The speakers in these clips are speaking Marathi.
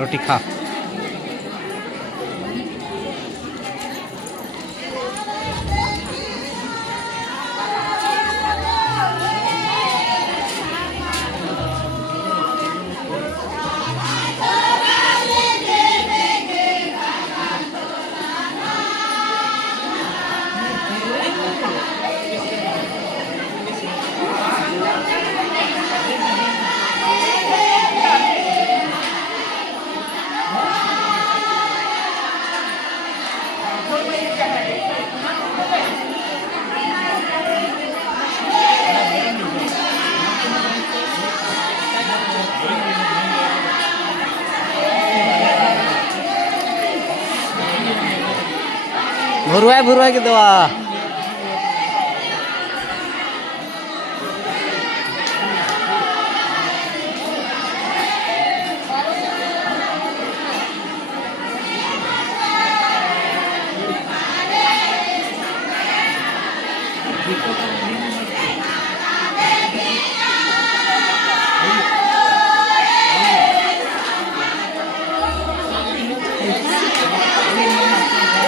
रोटी खा। भुरवाई के दवा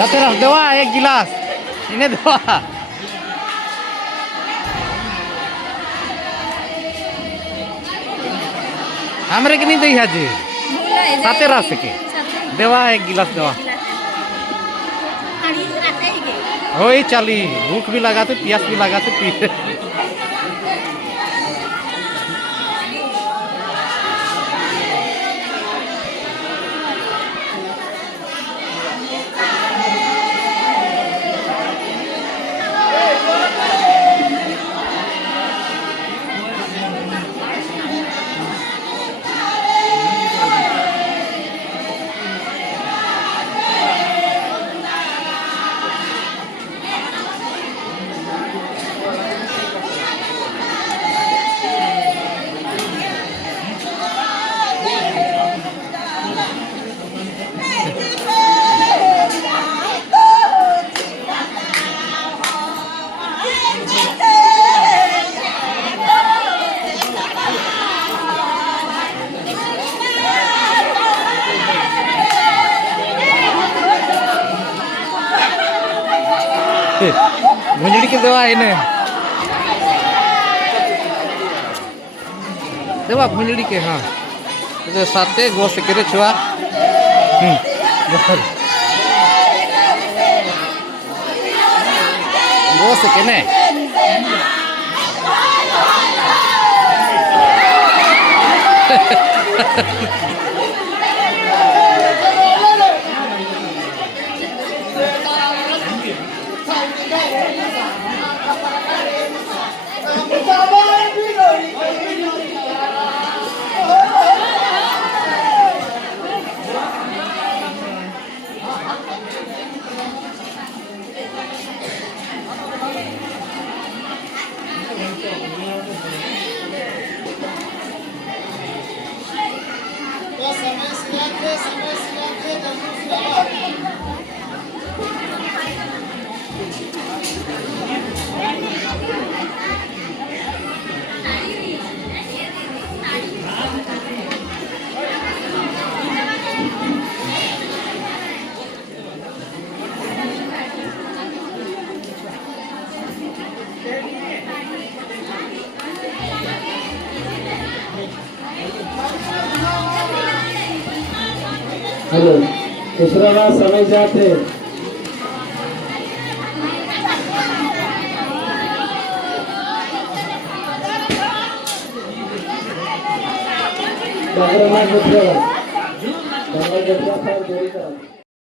रख दवा एक गिलास इन्हें दवा हमरे के नहीं दी है जी साथे रह सके देवा एक गिलास देवा हो चली भूख भी लगाते प्यास भी लगाते पी भुंजड़ी के देवा इन्हें देवा भुंजड़ी के हाँ तो साथे गोश्त करे छुआ गोश्त के ने हेलो दूसरा समय जाते डॉक्टर